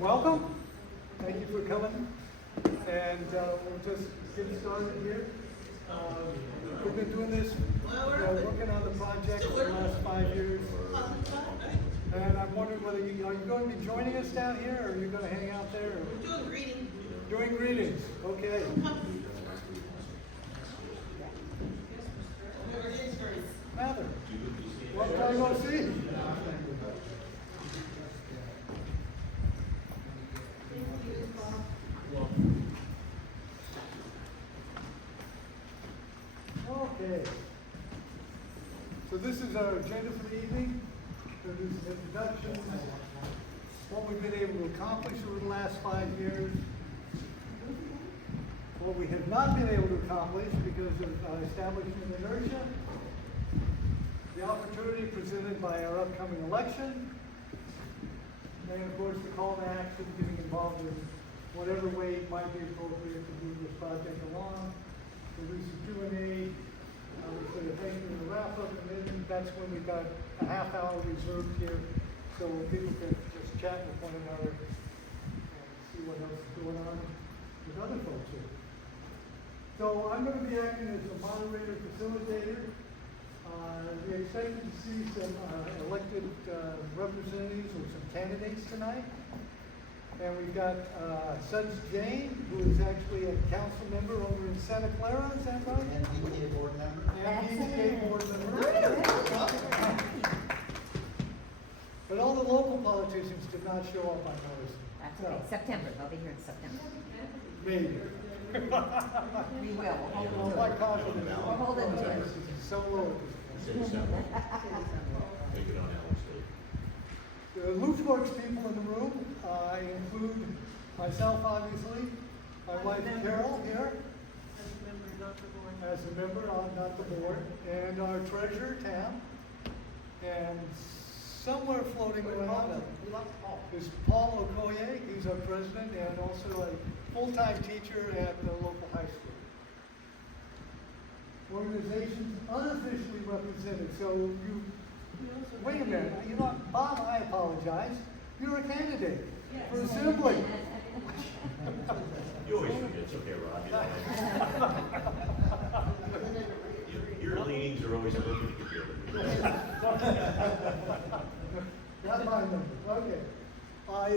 welcome. Thank you for coming. And we'll just get started here. We've been doing this, working on the project for the last 5 years. And I'm wondering whether are you going to be joining us down here, or are you going to hang out there? We're doing greetings. Doing greetings, okay. Mather, what are you going to see? Okay. So this is our agenda for the evening. So this is introductions, what we've been able to accomplish over the last 5 years, what we have not been able to accomplish because of establishment inertia, the opportunity presented by our upcoming election, and of course the call to action, getting involved in whatever way it might be appropriate to move this project along. So this is Q&A. We're going to thank you in the wrap up, and then that's when we've got a half hour reserved here, so people can just chat with one another and see what else is going on with other folks here. So I'm going to be acting as a moderator facilitator. We expected to see some elected representatives or some candidates tonight. And we've got Suds Jane, who is actually a council member over in Santa Clara, is that right? And PTA board member. And PTA board member. But all the local politicians did not show up, I noticed. That's okay. September. They'll be here in September. Maybe. We will. Well, my confidence. We're holding to it. is so low. Take it on Alice Lee. The LoopWorks people in the room include myself, obviously, my wife Carol here, as a member, not the board, and our treasurer, Tam, and somewhere floating around is Paul Okoye. He's our president and also a full-time teacher at the local high school. Organizations unofficially represented, so you, wait a minute, you know, Bob, I apologize, you're a candidate for assembly. You always forget, it's okay, Rob. Your leanings are always perpendicular. Not my number, okay.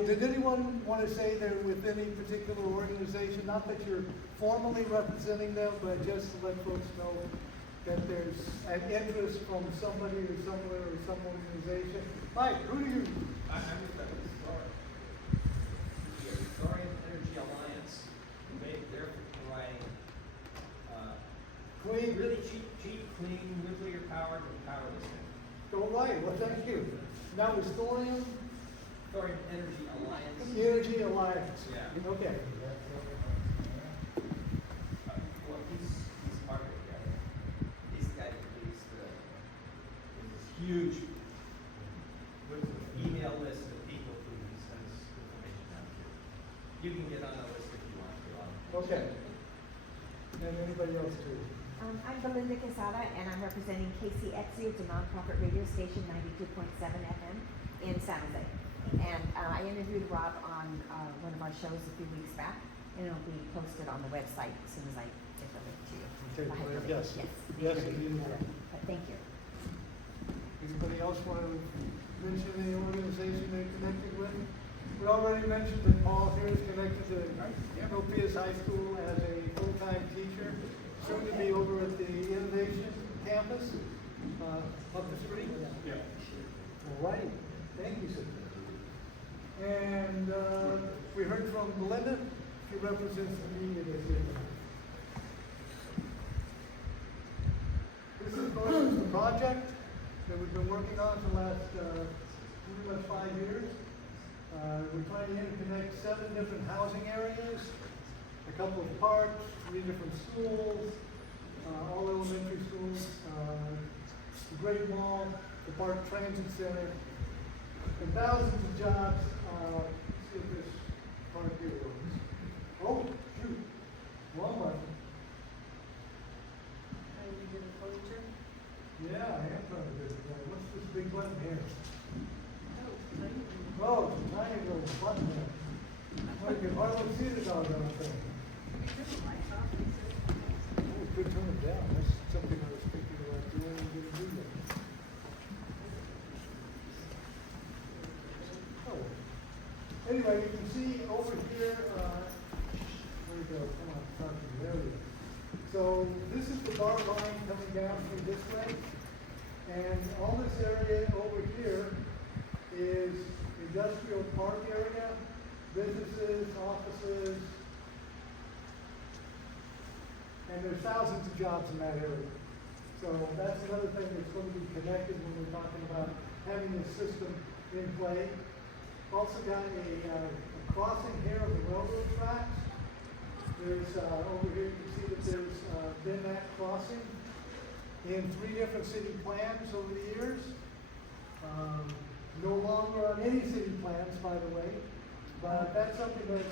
Did anyone want to say they're with any particular organization? Not that you're formally representing them, but just to let folks know that there's an interest from somebody or somewhere or some organization. Mike, who do you? I'm with the Soaring Energy Alliance. They're providing Clean. really cheap, clean, nuclear powered and powerless. All right, well, thank you. That was Thorium Soaring Energy Alliance. Energy Alliance. Yeah. Okay. Well, he's part of it, yeah. He's the guy that leads this huge email list of people who he sends information out to. You can get on the list if you want to. Okay. And anybody else too? I'm Belinda Quesada, and I'm representing KCXU. It's a nonprofit radio station, 92.7 FM in San Jose. And I interviewed Rob on one of our shows a few weeks back, and it'll be posted on the website as soon as I get the link to you. Okay, I have the link. yes. Yes. Yes, indeed. But thank you. Anybody else want to mention any organization they're connected with? We already mentioned that Paul here is connected to Milpitas High School as a full-time teacher, soon to be over at the Innovation Campus up the street. Yeah. All right, thank you, sir. And we heard from Belinda. She represents the media this evening. This is the project that we've been working on for the last pretty much 5 years. We're trying to interconnect 7 different housing areas, a couple of parks, 3 different schools, all elementary schools, the Great Mall, the Park Transit Center, and thousands of jobs. Let's see if this part here works. Oh, shoot, wrong button. Yeah, I am trying to do it. What's this big button here? Oh, it's a tiny little button there. I can hardly see the doggone thing. Oh, could turn it down, that's something I was thinking about doing and didn't do that. Oh, anyway, you can see over here, where we go, come on, talk to me, there we go. So this is the bar line coming down from this way, and all this area over here is industrial park area, businesses, offices, and there's thousands of jobs in that area. So that's another thing that's going to be connected when we're talking about having this system in play. Also got a crossing here of the railroad tracks. There's, over here you can see that there's been that crossing in 3 different city plans over the years. No longer on any city plans, by the way, but that's something that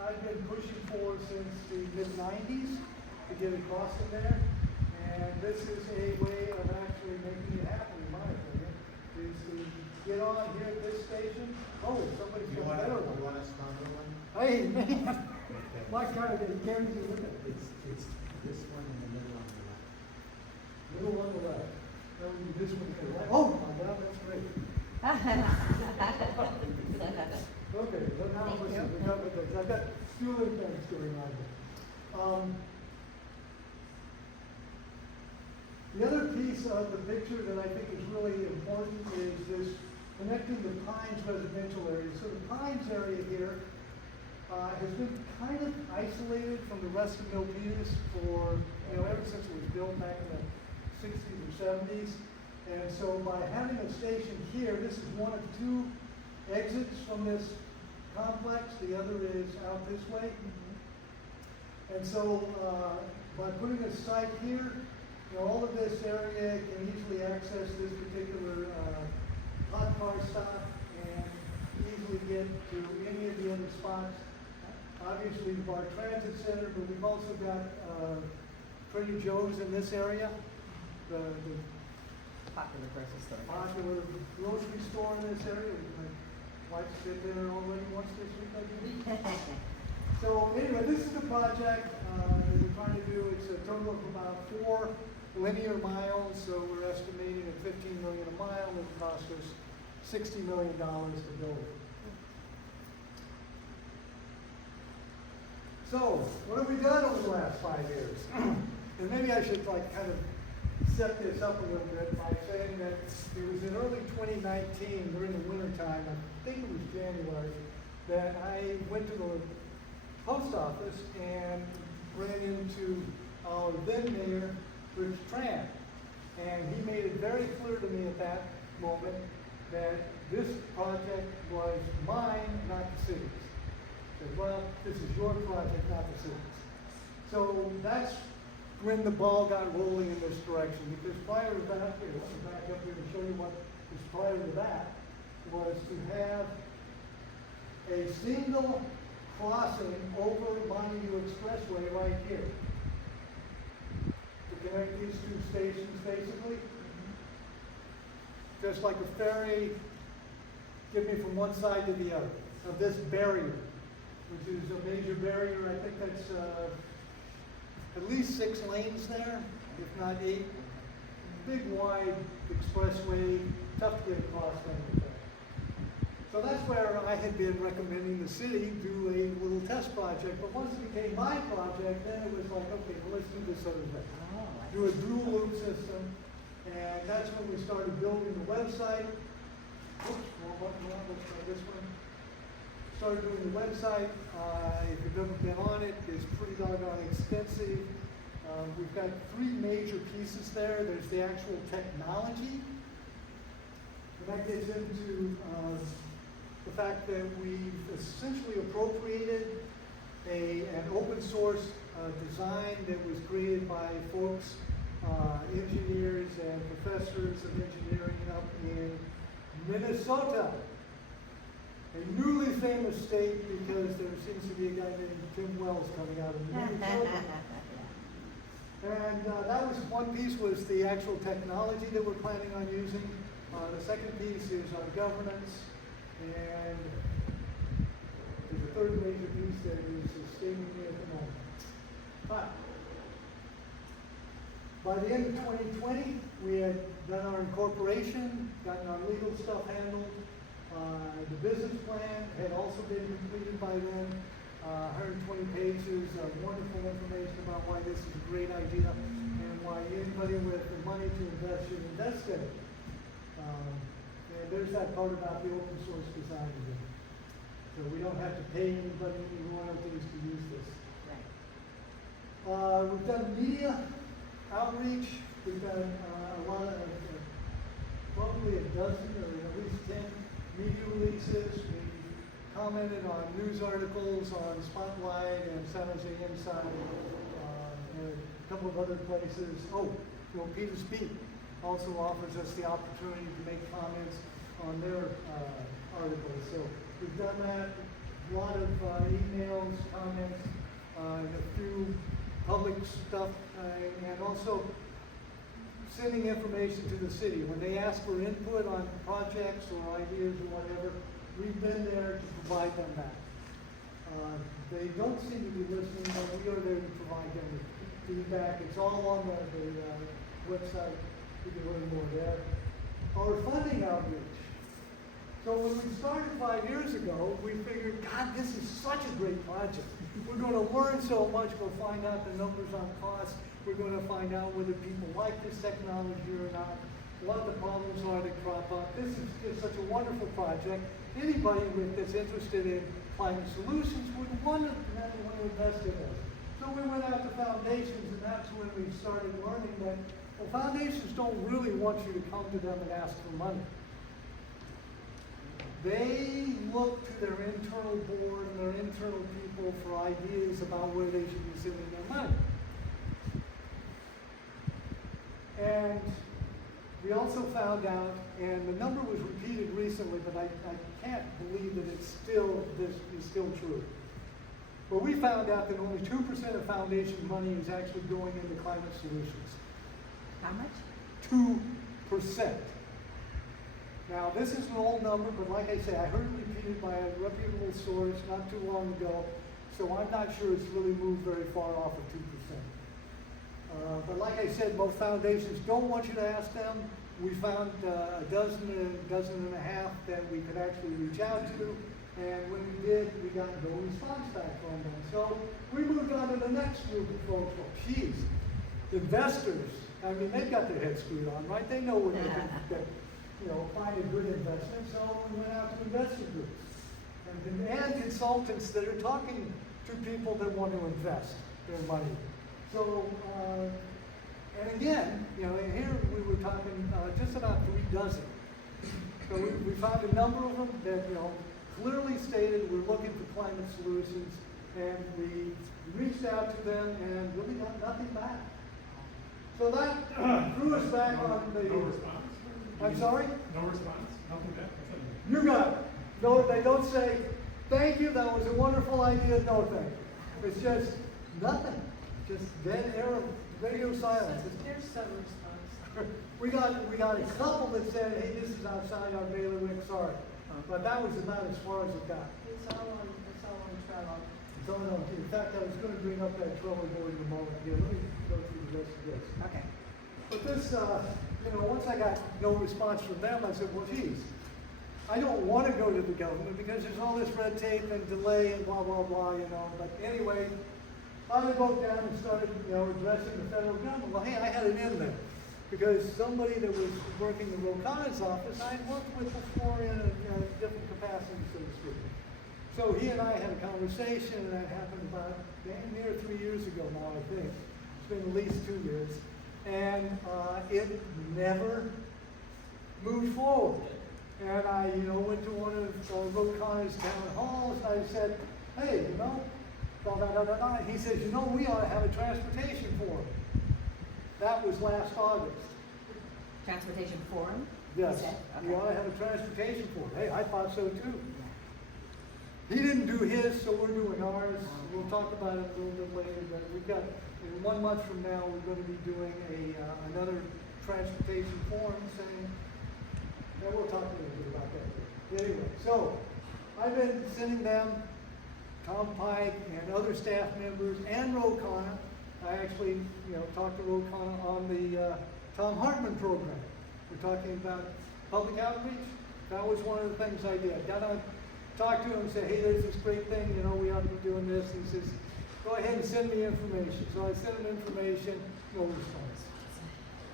I've been pushing for since the mid-90s to get a crossing there. And this is a way of actually making it happen, in my opinion, is to get on here at this station. Oh, somebody's got a better one. You want us to do one? Hey, man, my car carries you with it. It's this one in the middle on the left. Little on the left. This one to the right. Oh, my God, that's great. Okay, well now Thank listen, you. I've got 2 other things going on here. The other piece of the picture that I think is really important is this connecting the Pines residential area. So the Pines area here has been kind of isolated from the rest of Milpitas for, ever since it was built back in the 60s or 70s. And so by having a station here, this is one of 2 exits from this complex. The other is out this way. And so by putting a site here, all of this area can easily access this particular hot car stop and easily get to any of the other spots. Obviously, our transit center, but we've also got Trader Joe's in this area. The Popular grocery store. popular grocery store in this area. My wife's been there already once this week, I believe. So anyway, this is the project that we're trying to do. It's a total of about 4 linear miles, so we're estimating at $15 million a mile. It would cost us $60 million to build it. So, what have we done over the last 5 years? And maybe I should kind of set this up a little bit by saying that it was in early 2019, during the winter time, I think it was January, that I went to the post office and ran into our then mayor, Rich Tran. And he made it very clear to me at that moment that this project was mine, not the city's. He said, well, this is your project, not the city's. So that's when the ball got rolling in this direction, because prior to that, let me back up here to show you what was prior to that, was to have a single crossing over Montague Expressway right here. To connect these 2 stations, basically. Just like a ferry, get me from one side to the other of this barrier, which is a major barrier. I think that's at least 6 lanes there, if not 8. Big, wide expressway, tough to get across everything. So that's where I had been recommending the city do a little test project. But once it became my project, then it was like, okay, well, let's do this other thing. Do a dual loop system. And that's when we started building the website. Oops, wrong button, let's try this one. Started doing the website. If you've never been on it, it's pretty doggone extensive. We've got 3 major pieces there. There's the actual technology. And that gets into the fact that we've essentially appropriated an open source design that was created by folks, engineers and professors of engineering up in Minnesota. A newly famous state because there seems to be a guy named Tim Wells coming out of Minnesota. And that was one piece, was the actual technology that we're planning on using. The second piece is our governance, and there's a third major piece that is sustaining me at the moment. But by the end of 2020, we had done our incorporation, gotten our legal stuff handled. The business plan had also been completed by then. 120 pages of wonderful information about why this is a great idea and why anybody with the money to invest should invest in it. And there's that part about the open source design again. So we don't have to pay anybody any royalties to use this. Right. We've done media outreach. We've done a lot of, probably a dozen or at least 10 media releases. We commented on news articles on Spotlight and San Jose Inside, and a couple of other places. Oh, Milpitas Beat also offers us the opportunity to make comments on their articles. So we've done that. A lot of emails, comments, a few public stuff, and also sending information to the city. When they ask for input on projects or ideas or whatever, we've been there to provide them that. They don't seem to be listening, but we are there to provide them with feedback. It's all on the website. You can learn more there. Our funding outreach. So when we started 5 years ago, we figured, God, this is such a great project. We're going to learn so much. We'll find out the numbers on costs. We're going to find out whether people like this technology or not, what the problems are that crop up. This is just such a wonderful project. Anybody that's interested in climate solutions would want to invest in it. So we went out to foundations, and that's when we started learning that, well, foundations don't really want you to come to them and ask for money. They look to their internal board and their internal people for ideas about where they should be sending their money. And we also found out, and the number was repeated recently, but I can't believe that this is still true. But we found out that only 2% of foundation money is actually going into climate solutions. How much? 2%. Now, this is an old number, but like I say, I heard it repeated by a reputable source not too long ago, so I'm not sure it's really moved very far off of 2%. But like I said, most foundations don't want you to ask them. We found a dozen and a half that we could actually reach out to, and when we did, we got no response back from them. So we moved on to the next group of folks. Well, geez, investors, I mean, they've got their heads screwed on, right? They know where they can find a good investment, so we went out to investor groups and consultants that are talking to people that want to invest their money. So, and again, here we were talking just about 3 dozen. So we found a number of them that, clearly stated we're looking for climate solutions, and we reached out to them and really got nothing back. So that threw us back on the... No response? I'm sorry? No response? Nothing back? You got it. No, they don't say, thank you, that was a wonderful idea, no thank you. It's just nothing. Just dead air of radio silence. There's some response. We got a couple that said, hey, this is outside our bailiwick, sorry. But that was about as far as it got. It's all on travel. It's all on, in fact, I was going to bring up that trouble board in a moment. Here, let me go through the rest of this. Okay. But this, once I got no response from them, I said, well, geez, I don't want to go to the government because there's all this red tape and delay and blah, blah, blah, But anyway, I broke down and started, addressing the federal government. Well, hey, I had it in there because somebody that was working in Rocana's office, I had worked with before in a different capacity, so to speak. So he and I had a conversation, and that happened about near 3 years ago now, I think. It's been at least 2 years. And it never moved forward. And I, went to one of Rocana's town halls, and I said, hey, he says, we ought to have a transportation forum. That was last August. Transportation forum? Yes, You said? we ought to have a transportation forum. Hey, I thought so too. He didn't do his, so we're doing ours. We'll talk about it a little bit later, but we've got, in 1 month from now, we're going to be doing another transportation forum saying, and we'll talk a little bit about that. Anyway, so I've been sending them Tom Pike and other staff members and Ro Khanna. I actually, talked to Ro Khanna on the Tom Hartman program. We're talking about public outreach. That was one of the things I did. Got on, talked to him and said, hey, there's this great thing, we ought to be doing this. He says, go ahead and send me information. So I sent him information, no response.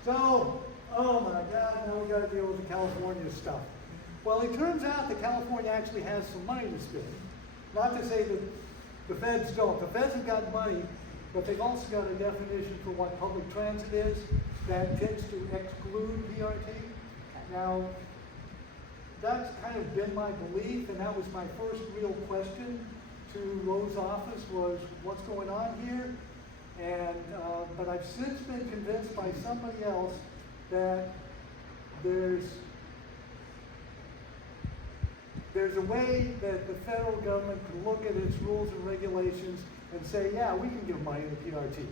So, oh my God, now we got to deal with the California stuff. Well, it turns out that California actually has some money to spend. Not to say that the feds don't. The feds have got money, but they've also got a definition for what public transit is that tends to exclude PRT. Now, that's kind of been my belief, and that was my first real question to Ro's office was, what's going on here? And, but I've since been convinced by somebody else that there's a way that the federal government can look at its rules and regulations and say, yeah, we can give money to PRT.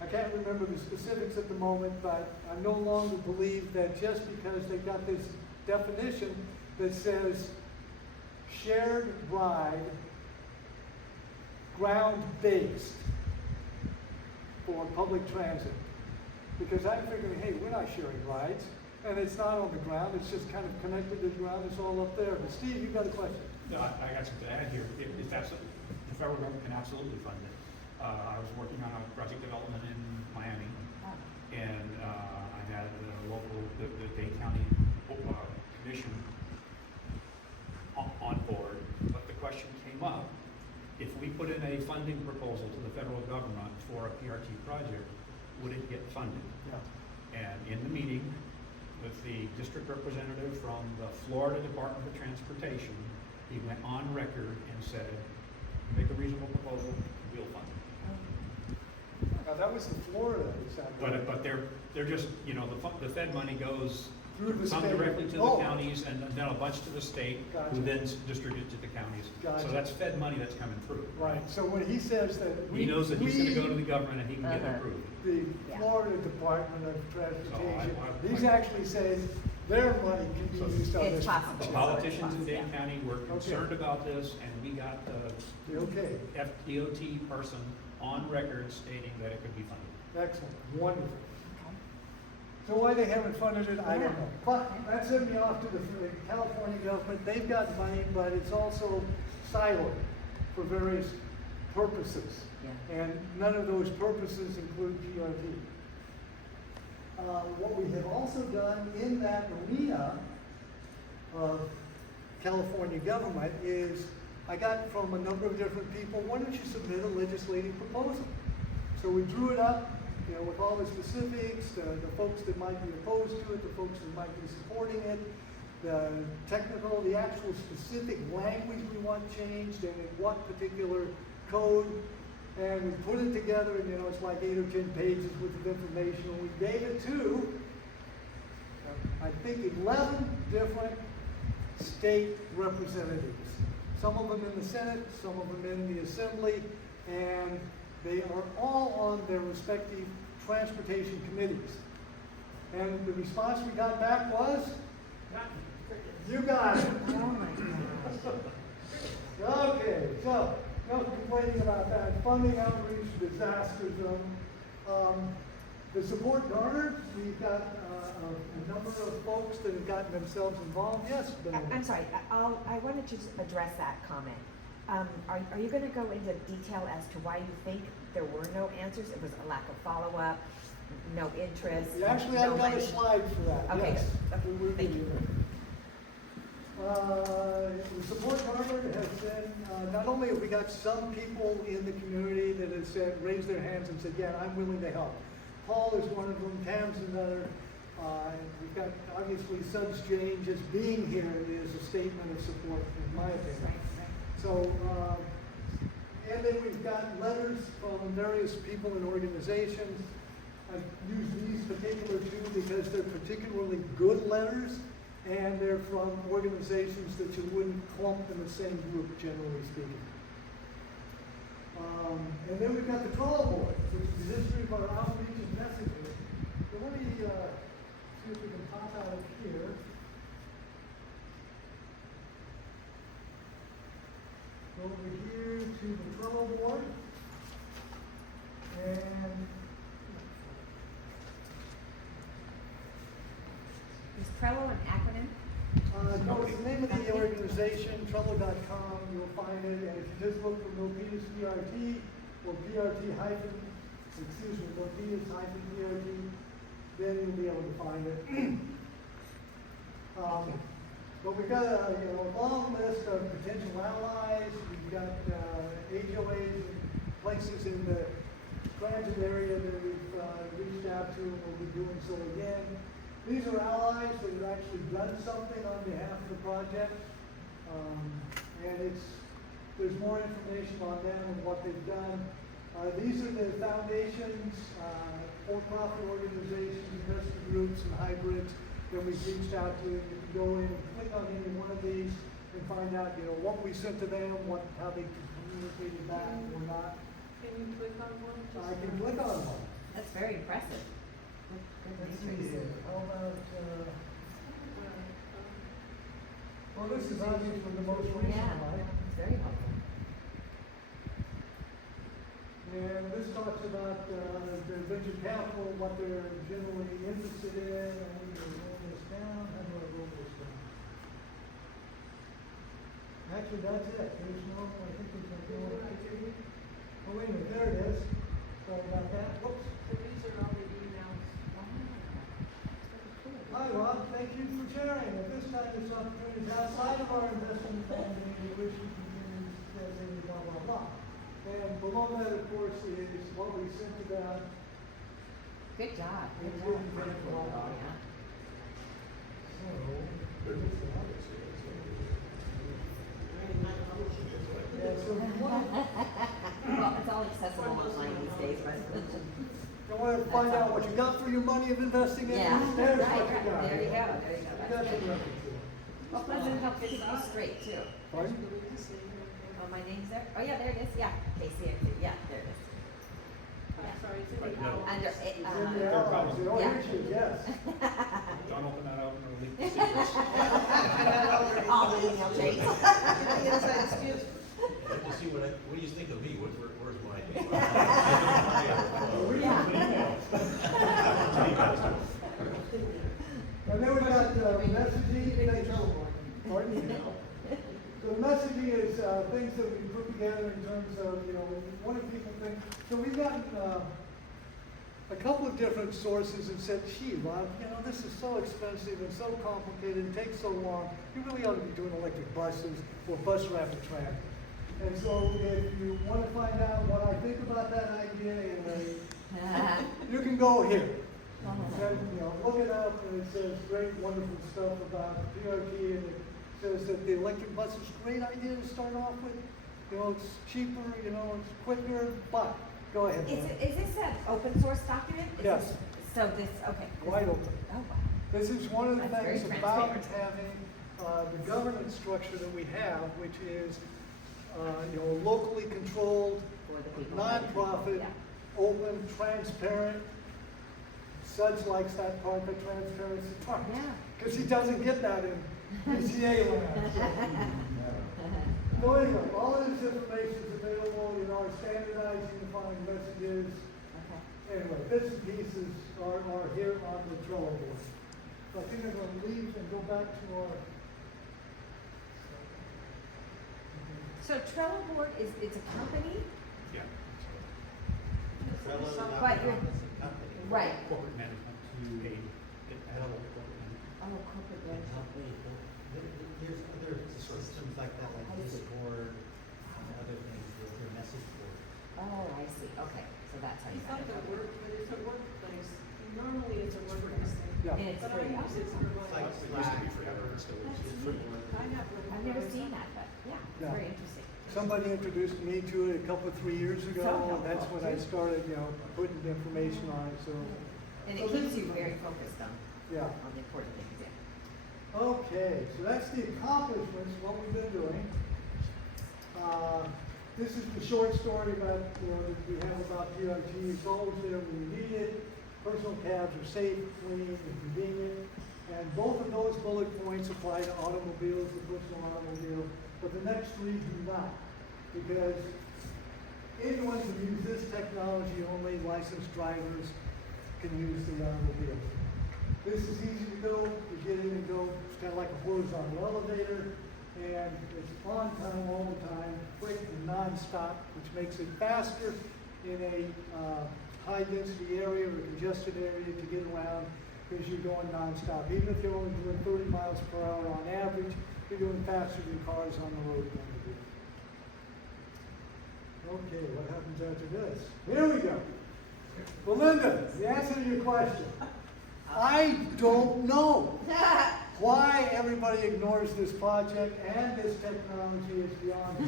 I can't remember the specifics at the moment, but I no longer believe that just because they've got this definition that says shared ride, ground-based for public transit. Because I'm figuring, hey, we're not sharing rides, and it's not on the ground, it's just kind of connected to the ground, it's all up there. But Steve, you've got a question? No, I got something to add here. It's absolutely, the federal government can absolutely fund it. I was working on a project development in Miami, and I had the Dade County Commission on board, but the question came up, if we put in a funding proposal to the federal government for a PRT project, would it get funded? Yeah. And in the meeting with the district representative from the Florida Department of Transportation, he went on record and said, make a reasonable proposal, we'll fund it. Now, that was the Florida example. But they're just, the Fed money goes Through the some state. directly to the Oh. counties and then a bunch to the state, Gotcha. who then distribute to the counties. Gotcha. So that's Fed money that's coming through. Right, so when he says that He knows that he's gonna go to the government and he can get it approved. the Yeah. Florida Department of Transportation, I- he's actually saying their money can be So used on It's this. possible. The politicians in Yeah. Dade County were concerned about this, and we got the Okay, FDOT person on record stating that it could be funded. excellent, wonderful. Okay. So why they haven't funded it, I don't Yeah. know. But that sent me off to the California government. They've got money, but it's also siloed for various purposes. Yeah. And none of those purposes include PRT. What we have also done in that arena of California government is, I got from a number of different people, why don't you submit a legislative proposal? So we drew it up, with all the specifics, the folks that might be opposed to it, the folks that might be supporting it, the actual specific language we want changed, and in what particular code. And we put it together, and it's like 8 or 10 pages worth of information, and we gave it to, I think, 11 different state representatives. Some of them in the Senate, some of them in the Assembly, and they are all on their respective transportation committees. And the response we got back was, you got it. Oh my gosh. Okay, so, no complaining about that. Funding outreach, disaster zone. The support garnered, we've got a number of folks that have gotten themselves involved. Yes, Belinda? I'm sorry, I wanted to address that comment. Are you gonna go into detail as to why you think there were no answers? It was a lack of follow-up, no interest? Actually, no I've got a money? slide for that, Okay, yes. good. We will Thank do you. that. The support garnered has been, not only have we got some people in the community that have said, raised their hands and said, yeah, I'm willing to help. Paul is one of them, Tam's another. We've got, obviously, Subs Jane, just being here is a statement of support, in my opinion. So, and then we've got letters from various people and organizations. I use these particular two because they're particularly good letters, and they're from organizations that you wouldn't clump in the same group, generally speaking. And then we've got the trial board, which is the history of our outreach and messages. So let me see if we can pop out of here. Go over here. to the Trello board. And Is Trello an acronym? no, it's the name of the organization, Trello.com, you'll find it, and if you just look for Milpitas PRT, or PRT hyphen, excuse me, Milpitas hyphen PRT, then you'll be able to find it. But we've got a long list of potential allies. We've got HOAs and places in the transit area that we've reached out to, and we'll be doing so again. These are allies that have actually done something on behalf of the project, and there's more information on them and what they've done. These are the foundations, for-profit organizations, investor groups, and hybrids that we've reached out to. You can go in and click on any one of these and find out, what we sent to them, how they communicated back or not. Can you click on one? I can click on one. That's very impressive. Good Let's see matrix. here. How about, well, this is obviously the most recent Yeah, one. it's very helpful. And this talks about the venture capital, what they're generally interested in. I need to roll this down. How do I roll this down? Actually, that's it. There's no, I think there's no more picture here. Oh, wait a minute, there it is. Sorry about that. Whoops. So these are all the emails. Hi, Rob. Thank you for sharing. At this time, this opportunity is outside of our investment plan, and we wish to continue as a blah, blah, blah. And below that, of course, is what we sent to them. Good job. Good It's job. really very well done. Yeah. Yeah, so if you want Well, it's all accessible online these days, but. to find out what you got for your money of investing in, Yeah, there's right, what you right. got. There you go, there you go. That's That's what good. we're looking for. Well, Pleasant helps keep you straight too. Pardon? Oh, my name's there? Oh, yeah, there it is. Yeah, Casey, yeah, there it is. I'm sorry, it's in Right, the no. hours. Under, It's in the Third allies. column. Oh, Yeah. here she is, yes. Don't open that up or leak the secrets. All the email chains. Inside excuse. I'd like to see what do you think of me? Where's mine? And then we got messaging. Pardon? So messaging is things that we put together in terms of, what do people think? So we've gotten a couple of different sources that said, gee, Rob, this is so expensive and so complicated, it takes so long. You really ought to be doing electric buses or bus rapid transit. And so if you want to find out what I think about that idea, you can go here. And, look it up, and it says great, wonderful stuff about PRT, and it says that the electric bus is a great idea to start off with. It's cheaper, it's quicker, but go ahead. Is this an open source document? Is Yes. this- So this, okay. Wide open. Oh, wow. This is one of the That's very things about transparent. having the governance structure that we have, which is, locally controlled, For the people. nonprofit, Yeah. open, transparent. Suds likes that part, the transparency part. Yeah. Because he doesn't get that in PCA land. So anyway, all of this information is available, standardizing the following messages. Okay. Anyway, bits and pieces are here on the Trello board. So I think I'm going to leave and go back to our. So Trello board it's a company, Yeah. But you're- right. Corporate management to a hell corporate management. Oh, corporate management. There's other systems like that, like Discord, other things, their message board. Oh, I see, okay, so that's how you It's got like it. a work, but it's a workplace. Normally it's a workplace thing. Yeah. And it's But I free. use it for It's like like, It used to be forever, and still That's is. neat. I have. one I've never for seen myself. that, but yeah, it's Yeah. very interesting. Somebody introduced me to it a couple, 3 years ago, So and that's when I started, putting information on it, so. And So it keeps this- you very focused on Yeah. the important things, yeah. Okay, so that's the accomplishments, what we've been doing. This is the short story about, that we have about PRT. It's always there when you need it. Personal cabs are safe, clean, and convenient. And both of those bullet points apply to automobiles, the personal automobile, but the next three do not. because anyone can use this technology, only licensed drivers can use the automobile. This is easy to go, you get in and go, it's kind of like a horizontal elevator, and it's on time all the time, quick and non-stop, which makes it faster in a high-density area or congested area to get around, because you're going non-stop. Even if you're only doing 30 miles per hour on average, you're doing faster than cars on the road than you do. Okay, what happens after this? Here we go. Belinda, the answer to your question. I don't know why everybody ignores this project and this technology is beyond me.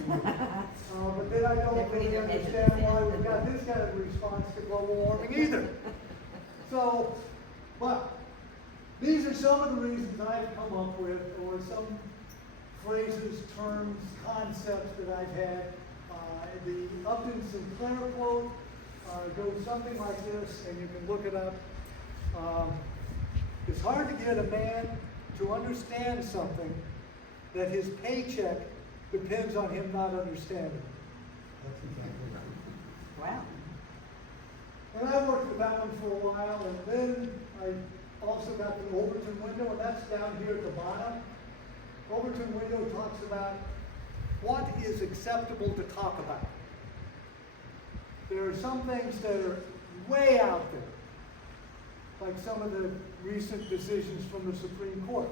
But then I don't really understand why we've got this kind of response to global warming either. So, but these are some of the reasons I've come up with, or some phrases, terms, concepts that I've had. The Upton Sinclair quote goes something like this, and you can look it up. It's hard to get a man to understand something that his paycheck depends on him not understanding. That's exactly right. Wow. And I worked with that one for a while, and then I also got the Overton window, and that's down here at the bottom. Overton window talks about what is acceptable to talk about. There are some things that are way out there, like some of the recent decisions from the Supreme Court.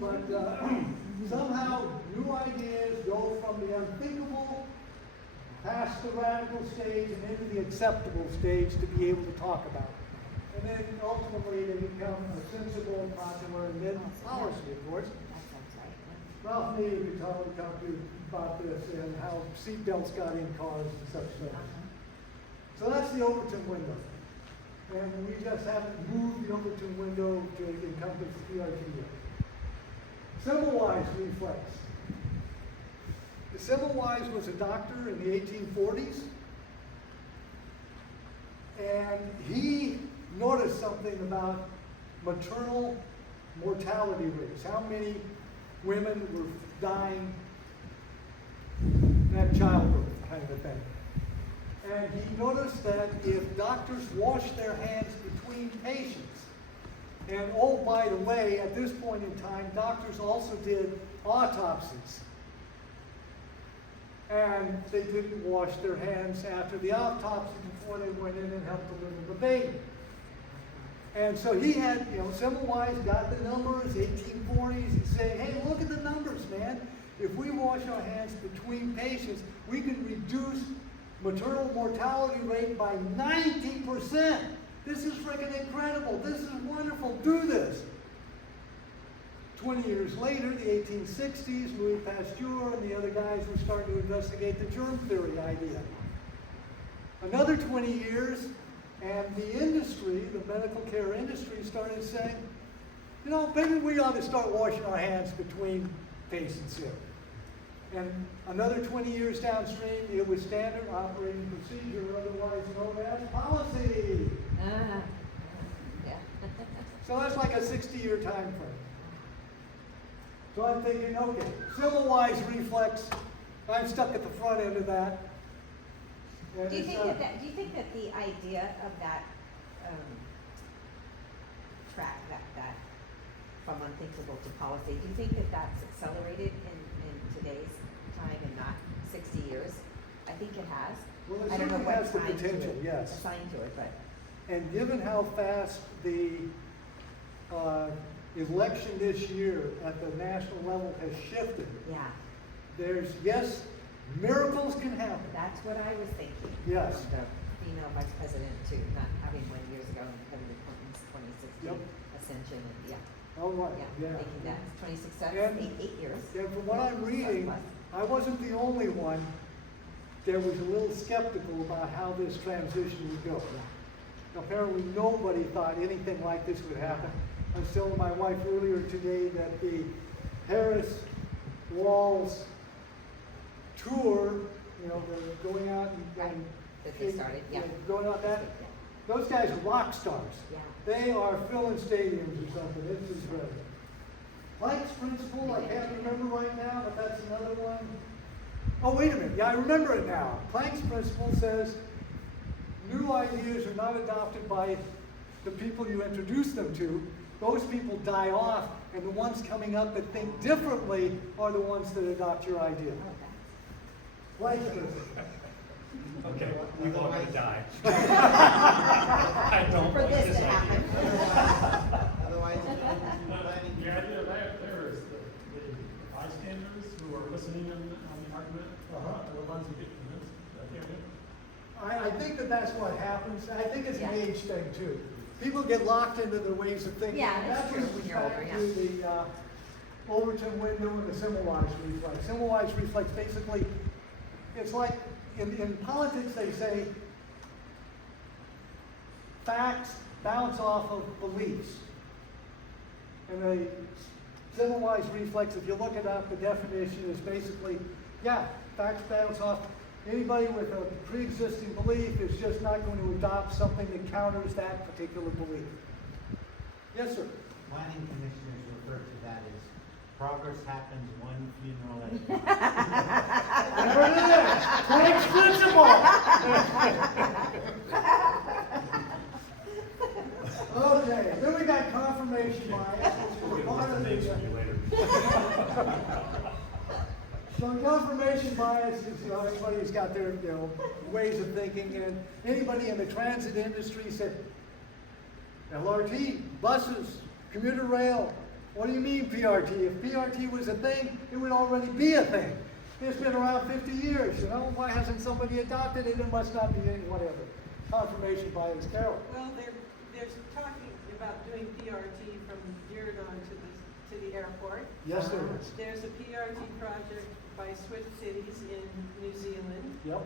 But somehow new ideas go from the unthinkable past the radical stage and into the acceptable stage to be able to talk about. And then ultimately they become a sensible and popular and then policy, of course. That sounds right. Ralph Nader could talk to you about this and how seatbelts got in cars and such things. So that's the Overton window. And we just haven't moved the Overton window to encompass the PRT yet. Semmelweis reflex. Semmelweis was a doctor in the 1840s, and he noticed something about maternal mortality rates, how many women were dying at childbirth, kind of a thing. And he noticed that if doctors washed their hands between patients, and oh, by the way, at this point in time, doctors also did autopsies. And they didn't wash their hands after the autopsy before they went in and helped deliver the baby. And so he had, Semmelweis got the numbers, 1840s, he's saying, hey, look at the numbers, man. If we wash our hands between patients, we can reduce maternal mortality rate by 90%. This is freaking incredible. This is wonderful. Do this. 20 years later, the 1860s, Louis Pasteur and the other guys were starting to investigate the germ theory idea. Another 20 years, and the industry, the medical care industry, started saying, maybe we ought to start washing our hands between patients here. And another 20 years downstream, it was standard operating procedure, otherwise known as policy. Yeah. So that's like a 60-year time frame. So I'm thinking, okay, Semmelweis reflex, I'm stuck at the front end of that. And Do you it's, think that the idea of that track, that from unthinkable to policy, do you think that that's accelerated in today's time and not 60 years? I think it has. Well, it I don't know certainly what has the assigned to potential, it, yes. assigned to it, but And given how fast the election this year at the national level has shifted, yeah, yes, miracles can happen. that's what I was thinking. Yes. From the female vice president to not having one years ago and Hillary Clinton's 2016 Yep. ascension, and yeah, All right, yeah, yeah. thinking that 26 steps, And- eight years. And from what I'm reading, Plus. I wasn't the only one that was a little skeptical about how this transition would go. Apparently nobody thought anything like this would happen. I was telling my wife earlier today that the Harris Walls tour, the going out Right, and that they started, yeah. going out that, Yeah. those guys are rock stars. Yeah. They are filling stadiums or something. This is great. Mike's principle, I can't remember right now, but that's another one. Oh, wait a minute, yeah, I remember it now. Planck's principle says new ideas are not adopted by the people you introduce them to. Those people die off, and the ones coming up that think differently are the ones that adopt your idea. Planck's principle. Okay, we've all gonna die. I don't For like this this to idea. happen. Otherwise, The idea there is the bystanders who are listening on the argument are the ones who get convinced that they're good. I think that that's what happens. I think it's an Yeah. age thing too. People get locked into their ways of thinking. Yeah, And that's true brings when us you're back older, to the Overton window and the Semmelweis reflex. Semmelweis reflex basically, it's like in politics they say facts bounce off of beliefs. And the Semmelweis reflex, if you look it up, the definition is basically, yeah, facts bounce off. Anybody with a pre-existing belief is just not going to adopt something that counters that particular belief. Yes, sir. Planning commissioners refer to that as progress happens one funeral at a time. There it is. Planck's principle. Okay, then we got confirmation bias, We'll which is get a part list of of names the. from you later. So confirmation bias is, everybody's got their, ways of thinking, and anybody in the transit industry said, LRT, buses, commuter rail, what do you mean PRT? If PRT was a thing, it would already be a thing. It's been around 50 years, why hasn't somebody adopted it? It must not be any, whatever. Confirmation bias, Carol. Well, there's talking about doing PRT from Diridon to the airport. Yes, there is. There's a PRT project by Swift Cities in New Zealand. Yep.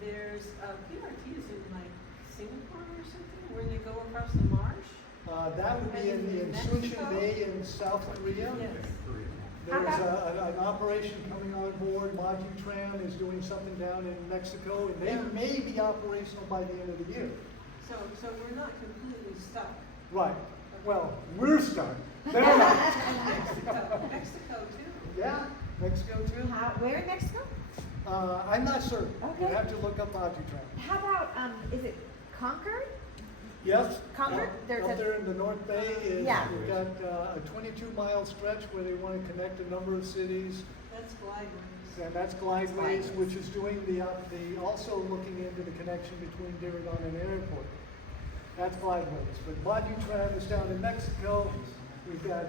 There's PRT is in like Singapore or something, where they go across the marsh. That would be in Suncheon Bay in South Korea. Yes. There's How about- an operation coming on board. Tran is doing something down in Mexico, and they may be operational by the end of the year. So we're not completely stuck. Right. Well, we're stuck. They're not. Mexico too. Yeah, Mexico too. Where in Mexico? I'm not certain. You Okay. have to look up Tran. How about, is it Concord? Yes. Concord? There's Up a- there in the North Bay is, Yeah. we've got a 22-mile stretch where they want to connect a number of cities. That's Glideways. And that's Glideways, Glideways. which is doing also looking into the connection between Diridon and the airport. That's Glideways. But Tran is down in Mexico. We've got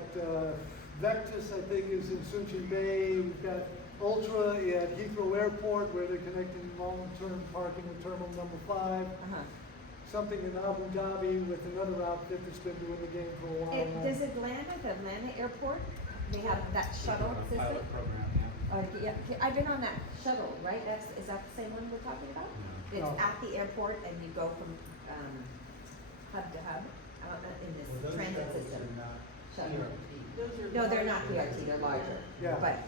Vectus, I think, is in Suncheon Bay. We've got Ultra at Heathrow Airport, where they're connecting long-term parking with Terminal Number 5. Uh-huh. Something in Abu Dhabi with another outfit that's been doing the game for a while now. Does the Atlanta airport, they have that shuttle A system? pilot program, yeah. I've been on that shuttle, right? Is that the same one we're talking about? It's No. at the airport and you go from, hub to hub, in this Well, those transit shuttles system. are not Shuttle. PRT. Those are. No, they're not PRT, they're larger. Yeah. But,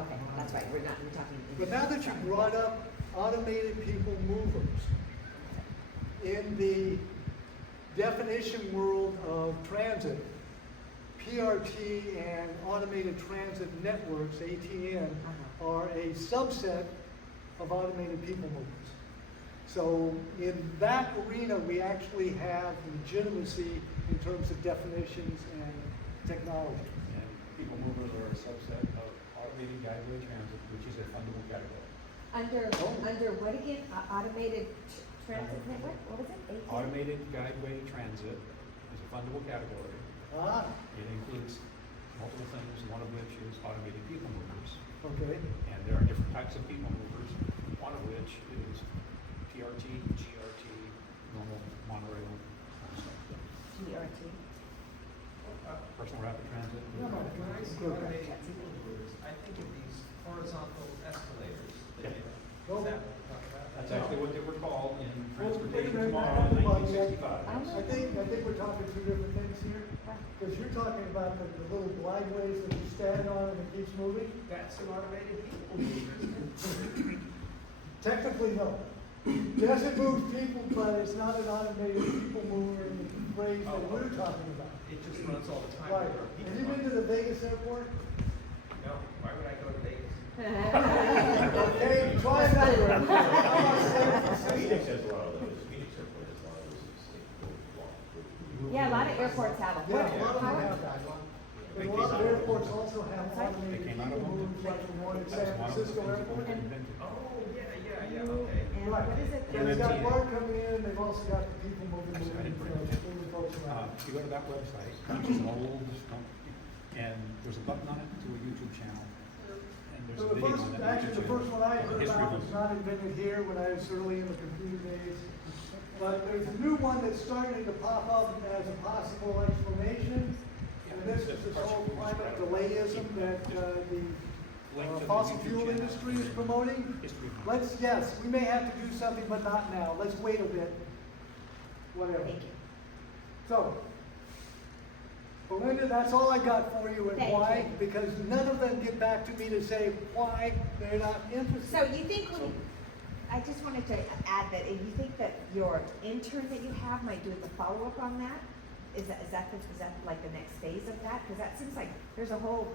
okay, that's right, we're talking. But now that you brought up automated people movers, in the definition world of transit, PRT and automated transit networks, ATN, are a subset of automated people movers. So in that arena, we actually have legitimacy in terms of definitions and technology. And people movers are a subset of automated guideway transit, which is a fundamental category. Under what again? Automated transit network? What was it? ATN? Automated guideway transit is a fundamental category. Ah, It includes multiple things, one of which is automated people movers. okay. And there are different types of people movers, one of which is PRT, GRT, normal monorail stuff. GRT. Personal rapid transit. When I see automated people movers, I think of these horizontal escalators. Yeah. Is that what you're talking about? That's actually what they were called in Well, wait a transportation minute, law in well, 1965. I think we're talking two different things here, because you're talking about the little glideways that you stand on and it keeps moving. That's an automated people mover, isn't it? Technically, no. Yes, it moves people, but it's not an automated people mover in the phrase that we're talking about. It just runs all the time. Right. There are people Have you on been it. to the Vegas airport? No, why would I go to Vegas? Okay, try another one. How about 7 Phoenix has a lot of those, Phoenix Airport has a lot of those state law. Yeah, a lot of airports have them. Yeah, a lot of them have that. And a lot of airports also have They automated came out of people them. moves, like the one in That's San one of the Francisco things that airport. we invented. Oh, yeah, okay. And Right. what is it? And they've got Yeah. Bart coming in, they've also got the people moving, Actually, I didn't bring it. moving folks around. If you go to that website, which is an old, and there's a button on it to a YouTube channel. And there's So a the video first, on that actually, YouTube the first one I channel. heard History about of was them. not invented here when I was early in the computer days. But there's a new one that's starting to pop up as a possible explanation. And this is this whole climate delayism that the Link to the fossil YouTube fuel channel. industry is promoting. History of them. Yes, we may have to do something, but not now. Let's wait a bit. Whatever. Thank you. So, Belinda, that's all I got for you and Thank why, you. because none of them get back to me to say why they're not interested. So you think, I just wanted to add that, if you think that your intern that you have might do the follow-up on that? Is that like the next phase of that? Because that seems like there's a whole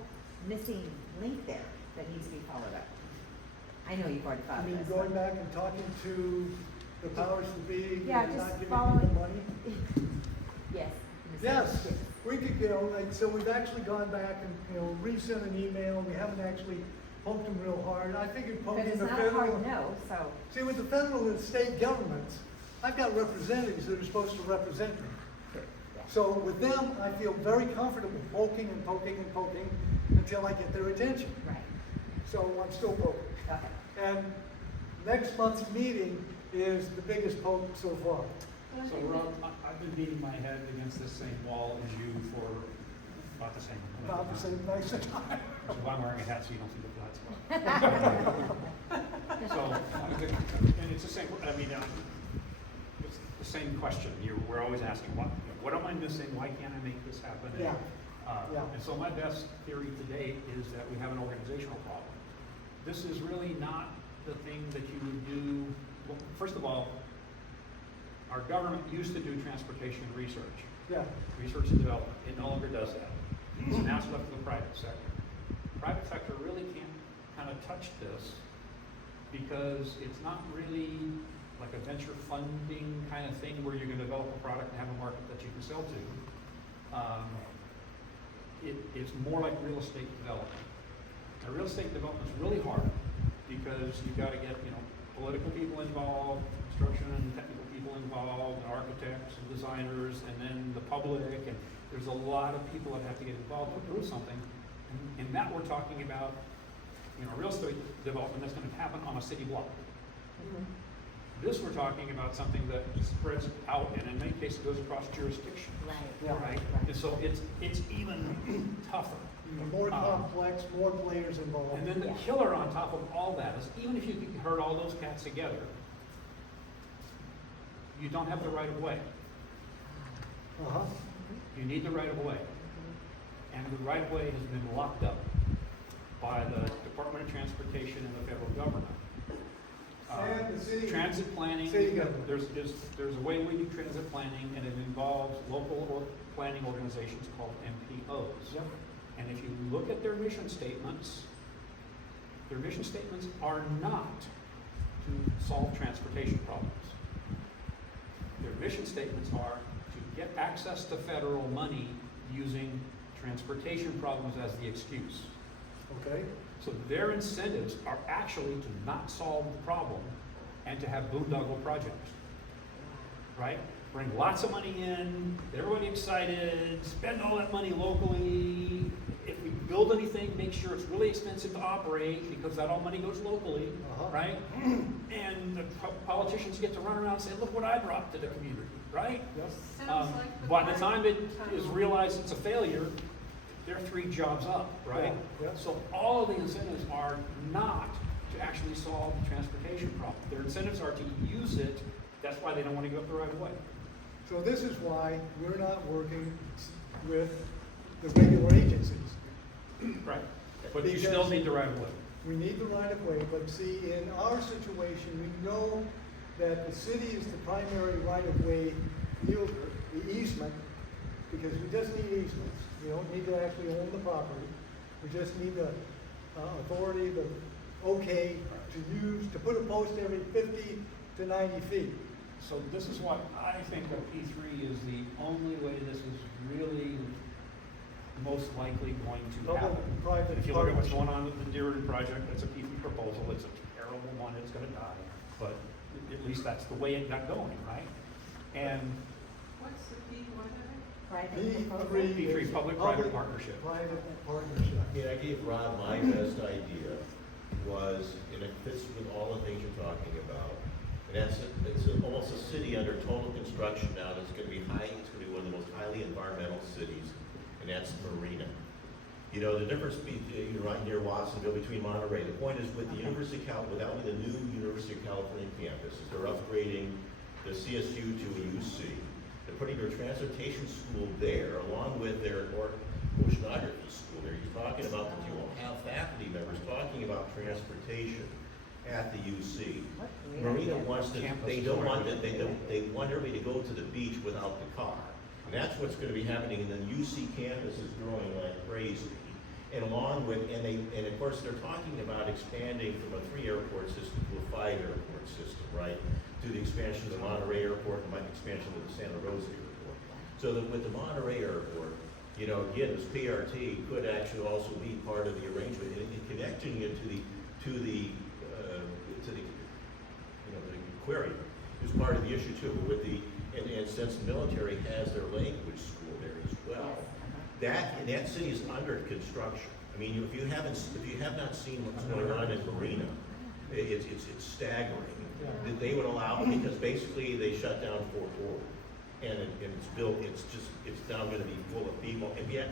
missing link there that needs to be followed up. I know you've already I thought of mean, this. going back and talking to the powers that be, Yeah, and not just giving follow people it. money. Yes. Yes, we could, like, so we've actually gone back and, resent an email, we haven't actually poked them real hard. I figured Because poking it's the not a federal. hard no, so. See, with the federal and state governments, I've got representatives that are supposed to represent me. So with them, I feel very comfortable poking and poking and poking until I get their attention. Right. So I'm still poking. Okay. And next month's meeting is the biggest poke so far. So Rob, I've been beating my head against this same wall as you for about the same amount About of the time. same nice. Which is why I'm wearing a hat so you don't see the flat spot. So, and it's the same, I mean, it's the same question. We're always asking, what am I missing? Why can't I make this happen? Yeah. Yeah. And so my best theory to date is that we have an organizational problem. This is really not the thing that you would do. Well, first of all, our government used to do transportation research. Yeah, Research and development. It no longer does that. So now it's left to the private sector. Private sector really can't kind of touch this because it's not really like a venture funding kind of thing where you're going to develop a product and have a market that you can sell to. It's more like real estate development. Now, real estate development is really hard because you've got to get, political people involved, construction and technical people involved, and architects and designers, and then the public, and there's a lot of people that have to get involved to approve something. And that we're talking about, real estate development that's going to happen on a city block. This we're talking about something that spreads out, and in many cases goes across jurisdiction. Right. Yeah. Right? And so it's even tougher. more complex, more players involved. And then the Yeah. killer on top of all that is, even if you could herd all those cats together, you don't have the right of way. Uh-huh. You need the right of way. And the right of way has been locked up by the Department of Transportation and the federal government. And the city. Transit planning, City government. there's a way we do transit planning, and it involves local planning organizations called MPOs. Yep. And if you look at their mission statements are not to solve transportation problems. Their mission statements are to get access to federal money using transportation problems as the excuse. Okay. So their incentives are actually to not solve the problem and to have boondoggle projects, right? Bring lots of money in, get everybody excited, spend all that money locally. If we build anything, make sure it's really expensive to operate because that all money goes locally, Uh-huh. right? And the politicians get to run around and say, look what I brought to the community, right? Yep. Sounds like the By the part- time it is realized it's a failure, they're 3 jobs up, right? Yeah, yeah. So all of the incentives are not to actually solve the transportation problem. Their incentives are to use it. That's why they don't want to give up the right of way. So this is why we're not working with the regular agencies. Right. But you still Because- need the right of way. We need the right of way, but see, in our situation, we know that the city is the primary right of way yielder, the easement, because we just need easements. We don't need to actually own the property. We just need the authority, the okay to use, to put a post every 50 to 90 feet. So this is what I think a P3 is the only way this is really most likely going to happen. Public-private If you look at what's partnership. going on with the Dearden project, it's a P3 proposal, it's a terrible one, it's gonna die. But at least that's the way it got going, right? And What's the P, what is it? Private proposal. P3 P3, is public-private partnership. Private partnership. I mean, I gave Rob my best idea was, and it fits with all the things you're talking about. And almost a city under total construction now that's gonna be it's gonna be one of the most highly environmental cities, and that's Marina. You know, the difference you're right near Watsonville between Monterey. The point is with the University of without the new University of California campus, they're upgrading the CSU to a UC. They're putting their transportation school there along with their oceanography school there. You're talking about that you will have faculty members talking about transportation at the UC. What great Marina idea. wants to, Campus they don't want tourism. they want everybody to go to the beach without the car. And that's what's gonna be happening, and the UC campus is growing like crazy. And along with, and of course, they're talking about expanding from a 3-airport system to a 5-airport system, right? To the expansion of the Monterey Airport and the expansion of the Santa Rosa Airport. So that with the Monterey Airport, you know, again, this PRT could actually also be part of the arrangement in connecting it to the aquarium is part of the issue too. With the and since the military has their language school there as well, that city is under construction. I mean, if you have not seen what's going on in Marina, it's staggering. That they would allow, because basically they shut down Fort Worth, and it's built. It's now going to be full of people, and yet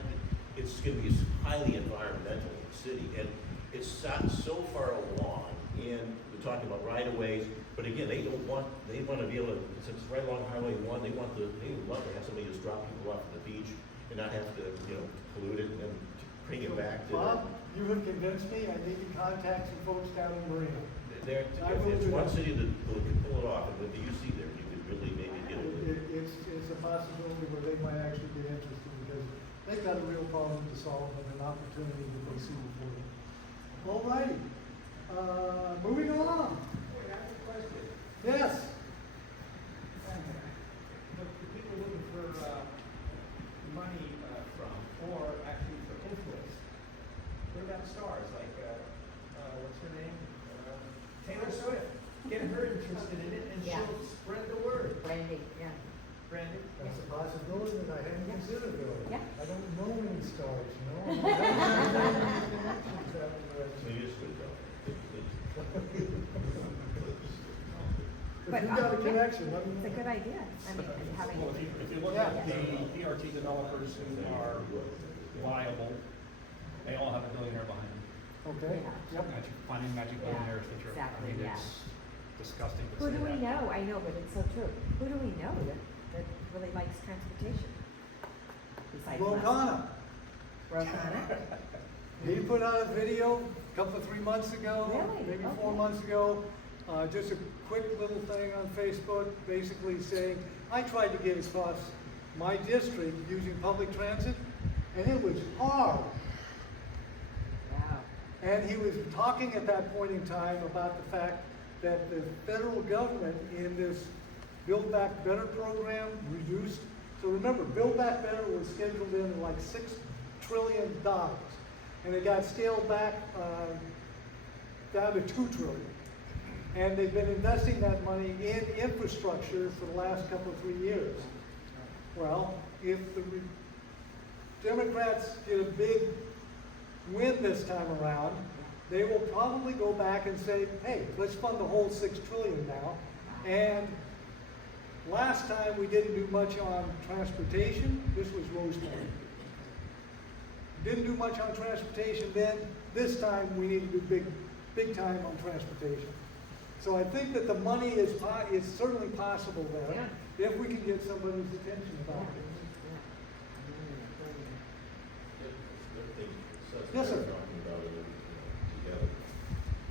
it's going to be a highly environmental city, and it's so far along. And we're talking about right-of-ways, but again, they want to be able to, since it's right along Highway 1, they would love to have somebody just drop people off at the beach and not have to, pollute it and then bring it back to. Bob, you have convinced me, I need to contact some folks down in Marina. It's one city that can pull it off, and with the UC there, you could really maybe get it. It's a possibility where they might actually get interested, because they've got a real problem to solve and an opportunity that they see before them. All righty, moving along. Wait, I have a question. Yes, The people looking for, money, from, or actually for influence, what about stars, like, what's her name? Taylor Swift. Get her interested in it and Yeah. she'll spread the word. Branding, yeah. Brandon? that's a possibility that I hadn't considered really. Yeah. I don't know any stars, you know? I don't have any connections that So you just would go. If But, you've got a yeah, connection, let me know. It's a good idea. I mean, having. Well, if you look at the PRT developers who are viable, they all have a billionaire behind them. Okay, Yeah. yep. Finding magic Yeah, billionaires that you're, exactly, I mean, yeah. it's disgusting to Who say do we that. know? I know, but it's so true. Who do we know that really likes transportation? Besides us? Rokana. Rokana? He put out a video a couple, 3 months ago, Really? maybe 4 Okay. months ago. Just a quick little thing on Facebook, basically saying, I tried to get across my district using public transit, and it was hard. Wow. And he was talking at that point in time about the fact that the federal government in this Build Back Better program reduced. So remember, Build Back Better was scheduled in like $6 trillion, and it got scaled back down to $2 trillion. And they've been investing that money in infrastructure for the last couple of 3 years. Well, if the Democrats get a big win this time around, they will probably go back and say, hey, let's fund the whole $6 trillion now. And last time we didn't do much on transportation. This was Rosemary. Didn't do much on transportation then. This time we need to do big time on transportation. So I think that the money is certainly possible there, if we can get somebody's attention about it. Yes, sir. Talking about it together,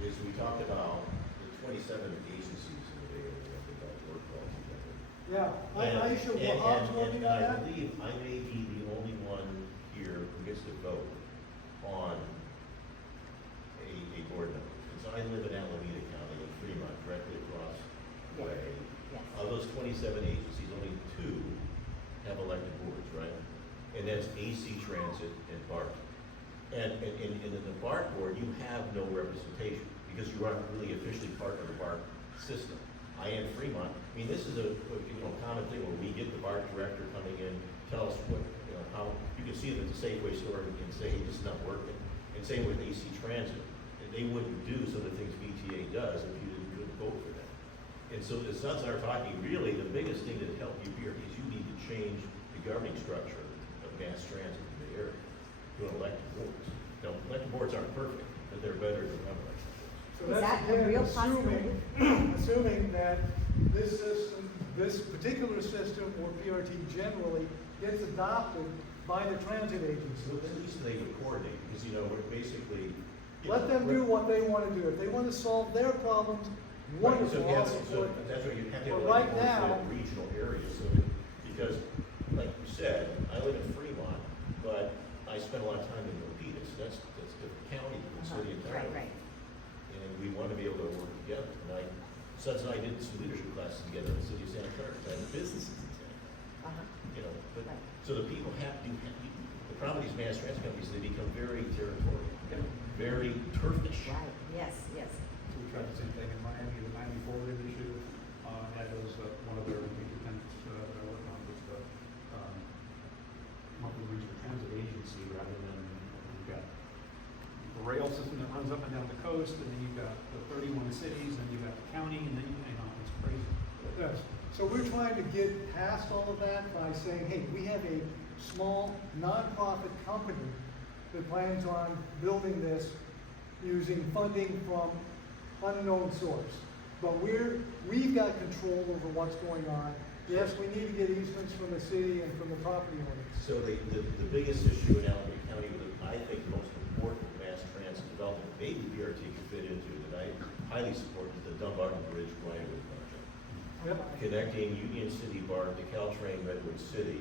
is we talked about the 27 agencies in the Bay Area that got work all together. Yeah, Aisha, Wahab's working on I that. believe I may be the only one here who gets to vote on a board member. It's I live in Alameda County in Fremont, directly across the way. Yes. Of those 27 agencies, only 2 have elected boards, right? And that's AC Transit and BART. And in the BART board, you have no representation because you aren't really officially part of the BART system. I am Fremont. I mean, this is a common thing where we get the BART director coming in, tell us what, how, you can see it at the Safeway store and say, hey, this is not working. And same with AC Transit. And they wouldn't do some of the things BTA does if you didn't vote for them. And so the sons are talking, really, the biggest thing that helped you here is you need to change the governing structure of mass transit in the area to an elected boards. Now, elected boards aren't perfect, but they're better than non-elected boards. So Is that's that a again real assuming, assuming that this system, this particular system, or PRT generally, gets adopted by the transit So agency. at least they would coordinate, because, we're basically. Let them do what they want to do. If they want to solve their problems, Right, wonderful, so, yeah, I'll so support them. that's why you have to have But right elected boards now- in regional areas, so, because, like you said, I live in Fremont, but I spend a lot of time in Milpitas, that's the county, the city and town. Right, right. And we want to be able to work together, and Suds and I did some leadership classes together in the city of Santa Clara, I had businesses in Santa Clara. But, Right. so the people the problem with these mass transit companies, they become very territorial, very turfish. Right, yes, yes. So we tried the same thing in Miami, the 94 initiative, that was one of their major tenants that I worked on was the monthly regional transit agency rather than, you've got the rail system that runs up and down the coast, and then you've got the 31 cities, and you've got the county, and then, it's crazy. Yes. So we're trying to get past all of that by saying, hey, we have a small nonprofit company that plans on building this using funding from unknown source. But we've got control over what's going on. Yes, we need to get easements from the city and from the property owners. So the biggest issue in Alameda County, I think the most important mass transit development, maybe BRT could fit into, that I highly support, is the Dumbarton Bridge Briarwood project. Yep. Connecting Union City BART to Caltrain Redwood City.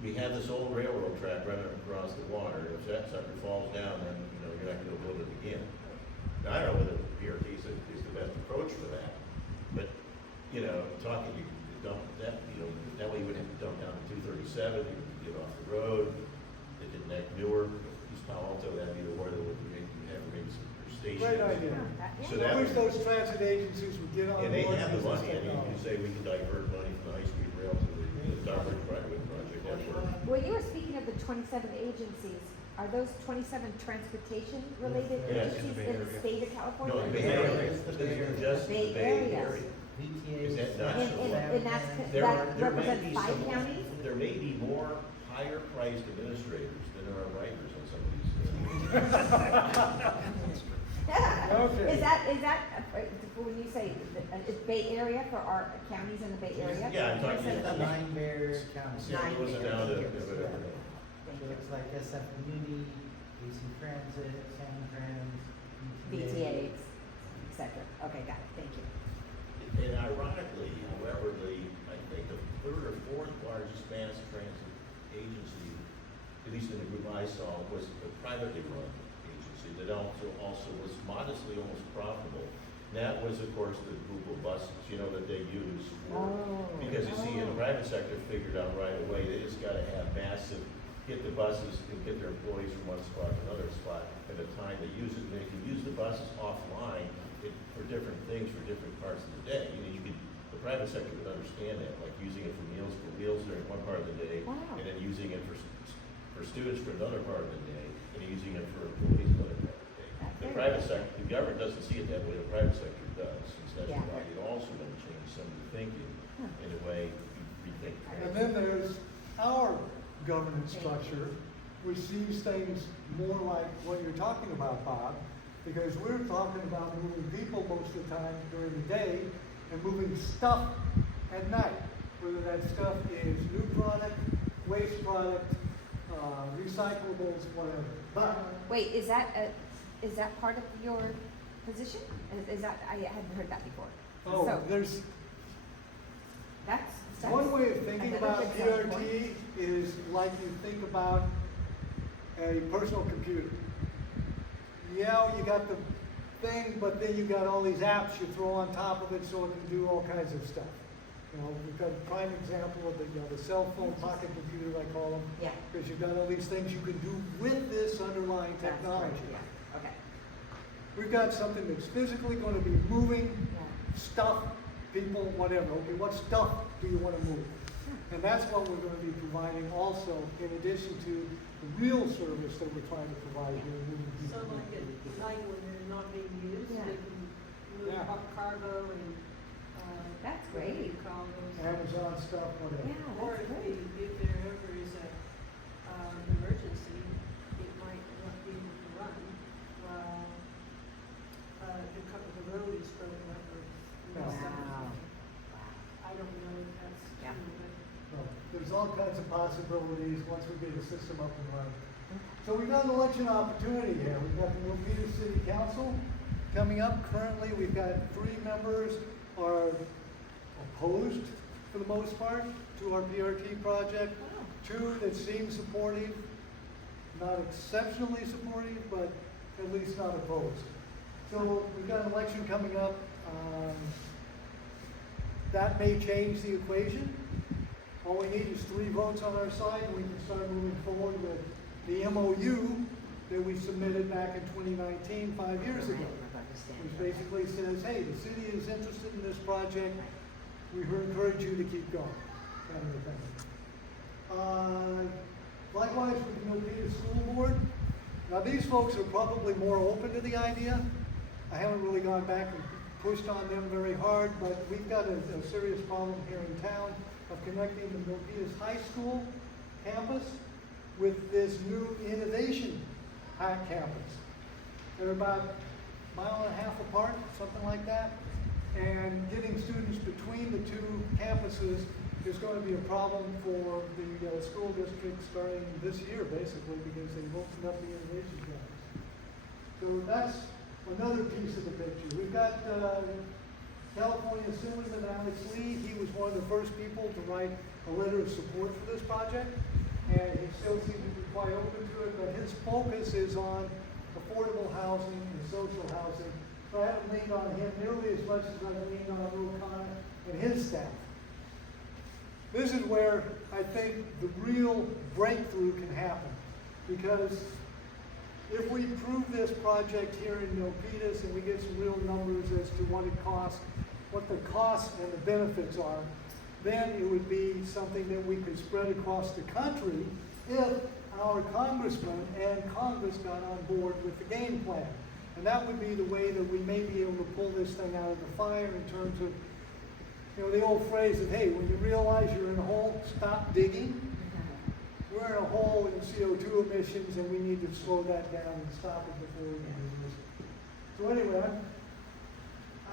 We have this old railroad track running across the water, and if that sucker falls down, then, you're not gonna build it again. Now, I don't know whether BRT is the best approach for that, but, talking, you dump that, that way you wouldn't have to dump down to 237, you could get off the road, they could connect Newark, East Palo Alto, that'd be the where they would have maybe some stations. Great idea. So I that wish would, those transit agencies would get on and they board have the with this money, and you technology. can say we can divert money from the high speed rail to the Dumbarton Briarwood project, that works. Well, you were speaking of the 27 agencies. Are those 27 transportation related Yes. agencies In the Bay in the Area. state of California? No, the Bay Area, just the Bay Bay Area. Area. VTA. Is that not And, so? and that's, There that might represents be 5 some- counties? There may be more higher priced administrators than there are writers on some of these. Okay. Is that, when you say, is Bay Area for our counties in the Bay Area? Yeah, I'm talking- Instead of- The 9 Bear County. St. Louis down to whatever. So it's like SF Community, AC Transit, San Trans, BTA, et cetera. Okay, got it, thank you. And ironically, however, I think the 3rd or 4th largest mass transit agency, at least in the group I saw, was a privately run agency that also was modestly almost profitable. And that was, of course, the Google buses, that they use for, because you see, in the private sector figured out right away, they just gotta have get the buses and get their employees from one spot to another spot at a time they use it. And they can use the buses offline for different things for different parts of the day. The private sector would understand that, like using it for Meals for Wheels during one part of the day, Wow. and then using it for students for another part of the day, and using it for employees another part of the day. That's The very private good. sector, the government doesn't see it that way, the private sector does, since that's Yeah. why you also want to change some of the thinking in a way you rethink. And then there's our governance structure, which sees things more like what you're talking about, Bob, because we're talking about moving people most of the time during the day and moving stuff at night, whether that stuff is new product, waste product, recyclables, whatever. But Wait, is that part of your position? Is that, I hadn't heard that before. So, there's that's one way of thinking another about good selling point. PRT is like you think about a personal computer. Yeah, you got the thing, but then you got all these apps you throw on top of it so it can do all kinds of stuff. You know, we've got a prime example of the cell phone pocket computer, I call them. Yeah. Because you've got all these things you can do with this underlying That's technology. great, yeah, okay. We've got something that's physically going to be moving Yeah. stuff, people, whatever. Okay, what stuff do you want to move? And that's what we're going to be providing also, in addition to the real service that we're trying to provide here. moving So people. like at night when they're not being used, Yeah. they can move Yeah. up cargo and, That's what do you great. call those? Amazon stuff, whatever. Yeah, Or that's if great. if there ever is a, emergency, it might not be able to run while, the road is broken up or. Wow. Wow. I don't know if that's Yeah. true, but. So, there's all kinds of possibilities once we get the system up and running. So we've got an election opportunity here. We've got the Milpitas City Council coming up. Currently, we've got 3 members are opposed, for the most part, to our PRT project. 2 that seem supportive, not exceptionally supportive, but at least not opposed. So we've got an election coming up. That may change the equation. All we need is 3 votes on our side, and we can start moving forward with the MOU that we submitted back in 2019, 5 years ago. Which basically says, hey, the city is interested in this project, we encourage you to keep going, kind of a thing. Likewise with the Milpitas School Board. Now these folks are probably more open to the idea. I haven't really gone back and pushed on them very hard, but we've got a serious problem here in town of connecting the Milpitas High School campus with this new innovation campus. They're about a mile and a half apart, something like that. And getting students between the 2 campuses is going to be a problem for the school district starting this year, basically, because they've opened up the innovation campus. So that's another piece of the picture. We've got California Assemblyman Alex Lee. He was one of the first people to write a letter of support for this project, and he still seems to be quite open to it, but his focus is on affordable housing and social housing. So I haven't leaned on him nearly as much as I've leaned on O'Connor and his staff. This is where I think the real breakthrough can happen, because if we prove this project here in Milpitas and we get some real numbers as to what it costs, what the costs and the benefits are, then it would be something that we could spread across the country if our congressmen and Congress got on board with the game plan. And that would be the way that we may be able to pull this thing out of the fire in terms of, you know, the old phrase of, hey, when you realize you're in a hole, stop digging. We're in a hole in CO2 emissions, and we need to slow that down and stop it before we do this. So anyway,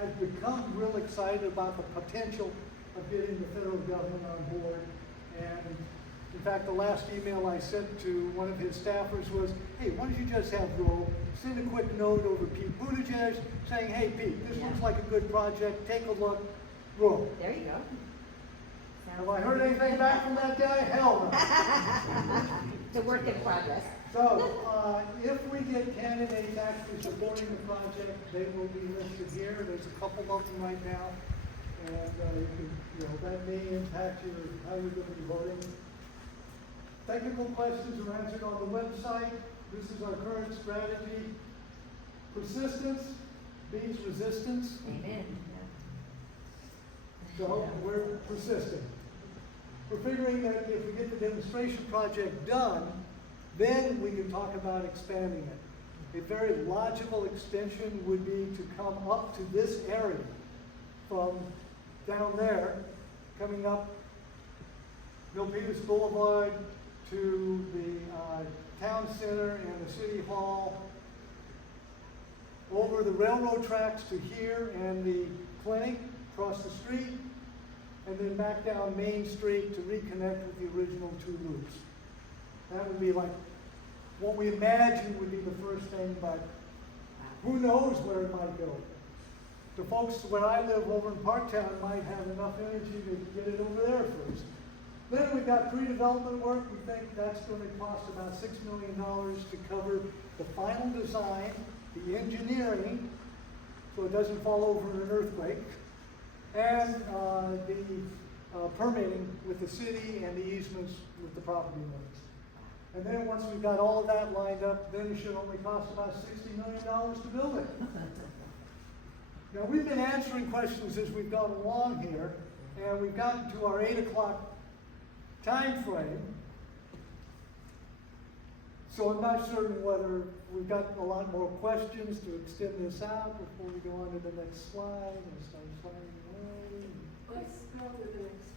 I've become real excited about the potential of getting the federal government on board. And in fact, the last email I sent to one of his staffers was, hey, why don't you just have Roe send a quick note over Pete Buttigieg saying, hey, Pete, this looks like a good project, take a look, Roe. There you go. Have I heard anything back from that guy? Hell no. It's a work in progress. So, if we get candidates actually supporting the project, they will be listed here. There's a couple of them right now. And, you know, that may impact how you're going to be voting. Technical questions are answered on the website. This is our current strategy. Persistence beats resistance. Amen. So we're persistent. We're figuring that if we get the demonstration project done, then we can talk about expanding it. A very logical extension would be to come up to this area from down there, coming up Milpitas Boulevard to the town center and the city hall, over the railroad tracks to here and the clinic across the street, and then back down Main Street to reconnect with the original 2 loops. That would be like what we imagine would be the first thing, but who knows where it might go. The folks where I live over in Parktown might have enough energy to get it over there first. Then we've got pre-development work. We think that's going to cost about $6 million to cover the final design, the engineering, so it doesn't fall over in an earthquake. And the permitting with the city and the easements with the property owners. And then once we've got all of that lined up, then it should only cost about $60 million to build it. Now, we've been answering questions as we've gone along here, and we've gotten to our 8 o'clock time frame. So I'm not certain whether we've got a lot more questions to extend this out before we go on to the next slide and start sliding away. Let's go to the next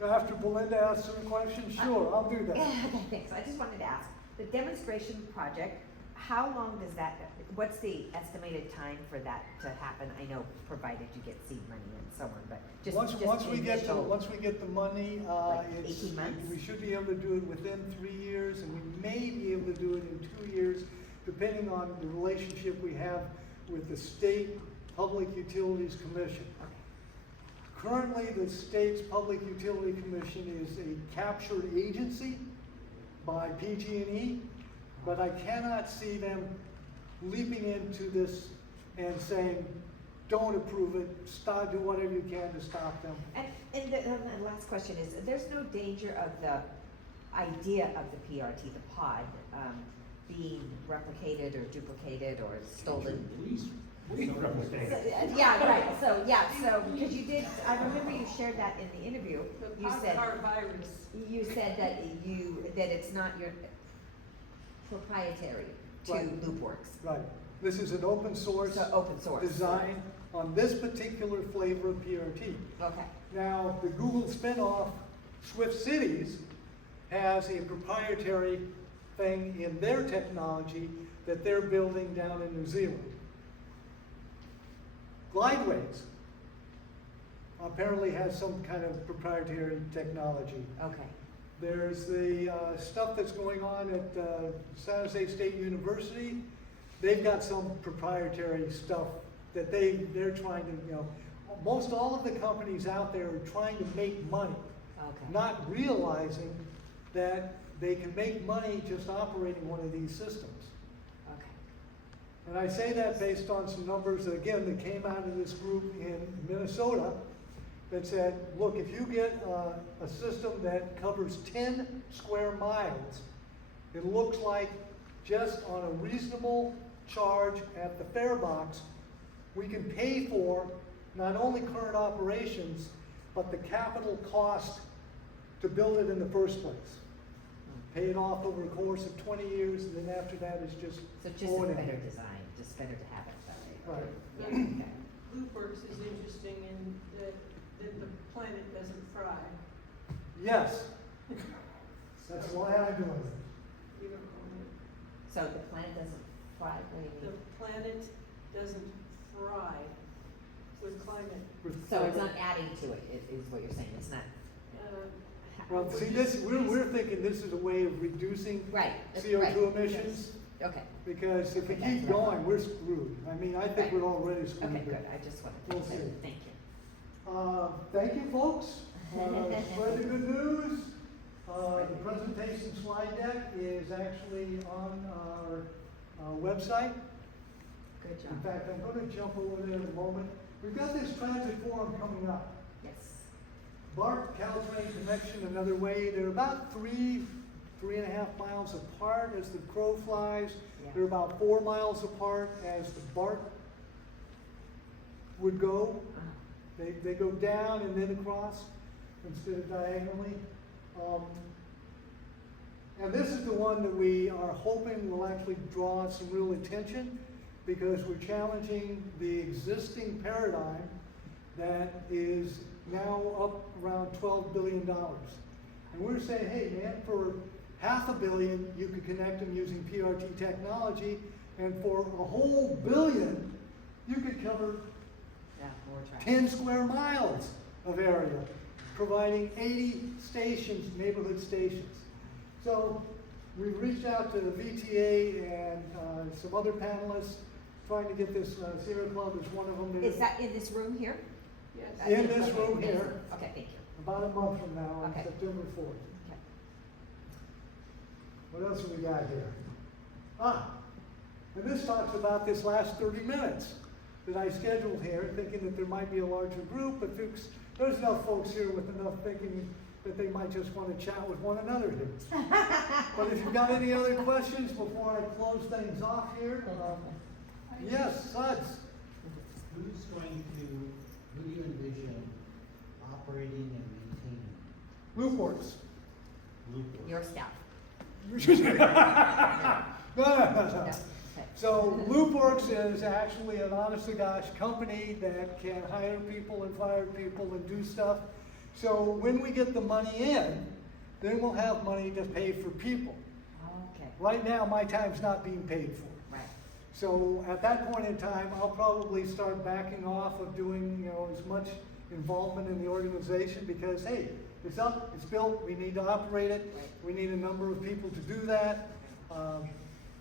one. After Belinda asks some questions, sure, I'll do that. Okay, thanks. I just wanted to ask, the demonstration project, how long does that, what's the estimated time for that to happen? I know, provided you get seed money and so on, but just Once we get initial- the money, Like it's, 18 months? we should be able to do it within 3 years, and we may be able to do it in 2 years, depending on the relationship we have with the State Public Utilities Commission. Okay. Currently, the state's Public Utility Commission is a captured agency by PG&E, but I cannot see them leaping into this and saying, don't approve it, stop, do whatever you can to stop them. And the last question is, there's no danger of the idea of the PRT, the pod, being replicated or duplicated or stolen? Please replicate it. Yeah, right, so, because you did, I remember you shared that in the interview. The You said, Pockar virus. you said that it's not your proprietary to Right. LoopWorks. Right. This is an open source So open source. design on this particular flavor of PRT. Okay, Now, the Google spinoff, Swift Cities, has a proprietary thing in their technology that they're building down in New Zealand. Glideways apparently has some kind of proprietary technology. okay. There's the stuff that's going on at San Jose State University. They've got some proprietary stuff that they're trying to, most all of the companies out there are trying to make money, Okay. not realizing that they can make money just operating one of these systems. Okay. And I say that based on some numbers that, again, that came out of this group in Minnesota that said, look, if you get a system that covers 10 square miles, it looks like just on a reasonable charge at the fare box, we can pay for not only current operations, but the capital cost to build it in the first place. Pay it off over a course of 20 years, and then after that, it's just So just a O&M. better design, just better to have it that way. Right. Yeah, okay. LoopWorks is interesting in that the planet doesn't fry. Yes. That's why I'm doing it. You don't know So the plant doesn't fry, what do you it. mean? The planet doesn't fry with climate. So it's not adding to it, is what you're saying, it's not, Well, see, we're thinking this is a way of reducing right, CO2 right, emissions, okay, because if we Okay, keep that's right. going, we're screwed. I mean, I think Right. we're already screwed. okay, but- good, I just wanted We'll to say, see. thank you. Thank you, folks. Spread the good news. The presentation slide deck is actually on our website. Good In job, fact, I'm gonna jump over there in a moment. We've got this transit forum coming up. yes. BART Caltrain connection another way. They're about 3.5 miles apart as the crow flies. Yeah. They're about 4 miles apart as the BART would go. Uh-huh. They go down and then across instead of diagonally. And this is the one that we are hoping will actually draw some real attention, because we're challenging the existing paradigm that is now up around $12 billion. And we're saying, hey man, for $500 million, you could connect them using PRT technology, and for a whole billion, you could cover Yeah, more traffic. 10 square miles of area, providing 80 stations, neighborhood stations. So we've reached out to the VTA and some other panelists, trying to get this, Sierra Club is one of them. Is that in this room here? Yes. In this Okay, room yes. here. Okay, thank you. About a month from now, on Okay. September 4th. Okay. What else have we got here? And this talks about this last 30 minutes. that I scheduled here, thinking that there might be a larger group, but there's enough folks here with enough thinking that they might just want to chat with one another here. But if you've got any other questions before I close things off here, yes, Suds. Who's going to, who do you envision operating and maintaining LoopWorks. LoopWorks? Your staff. No. No. Okay. So LoopWorks is actually an honest-to-gosh company that can hire people and fire people and do stuff. So when we get the money in, then we'll have money to pay for people. Okay, Right now, my time's not being paid for. right. So at that point in time, I'll probably start backing off of doing, as much involvement in the organization because, hey, it's up, it's built, we need to operate it, we need a number of people to do that.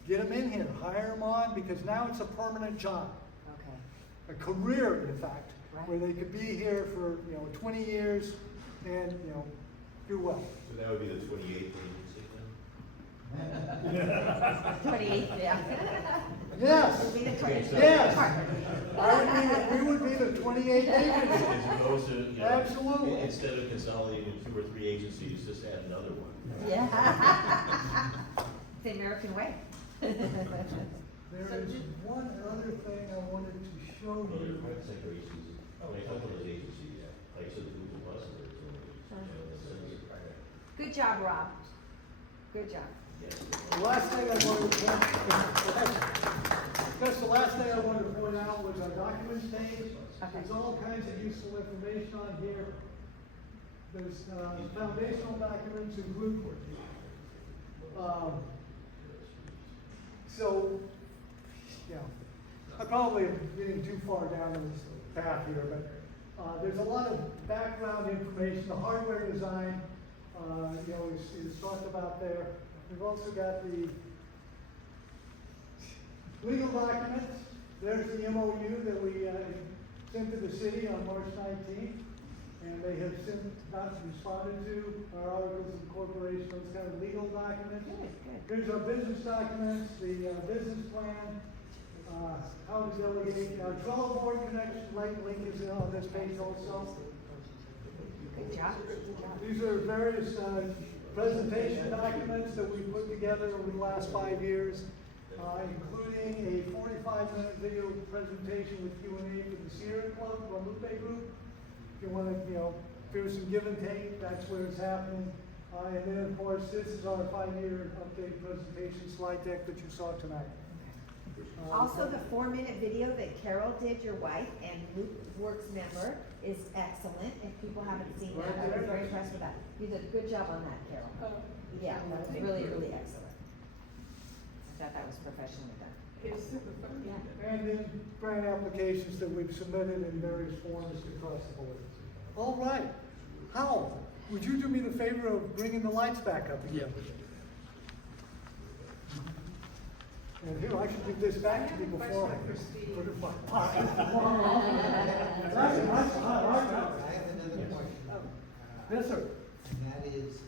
Get them in here, hire them on, because now it's a permanent job, Okay. a career, in fact, Right. where they could be here for, 20 years and, do well. So that would be the 28th agency then? 28th, yeah. Yes. It'll be the Okay, 28th. so- Yes. We would be the 28th agency. As opposed to, Absolutely. instead of consolidating 2 or 3 agencies, just add another one. Yeah. It's the American way. There is one other thing I wanted to show Well, there are you. private sector agencies, a couple of those agencies, like I said, Google Plus, or Good job, Rob. Good job. The last thing I wanted to the last thing I wanted to point out was our documents page. There's all kinds of useful information on here. There's foundational documents and group. So, I probably am getting too far down this path here, but there's a lot of background information. The hardware design, is talked about there. We've also got the legal documents. There's the MOU that we sent to the city on March 19th, and they have since not responded to our articles of incorporation, those kind of legal documents. Good, Here's our business documents, the business plan, how to delegate, our 12 board connection, link is on this page also. Good job. Good job. These are various presentation documents that we put together over the last 5 years, including a 45-minute video presentation with Q&A for the Sierra Club, Guadalupe Group. If you want to, if there's some give and take, that's where it's happening. And then, of course, this is our 5-year update presentation slide deck that you saw tonight. Also, the 4-minute video that Carol did, your wife, and LoopWorks member, is excellent. If people haven't seen that, I was very impressed with that. You did a good job on that, Carol. Yeah, that was really, really excellent. I thought that was professionally done. It's super fun. Yeah. And then grant applications that we've submitted in various forms across the board. All right. Hal, would you do me the favor of bringing the lights back up again? And here, I should give this back to you before I put it in my pocket. That's a nice, I like that. I have another question. Yes, sir. And that is,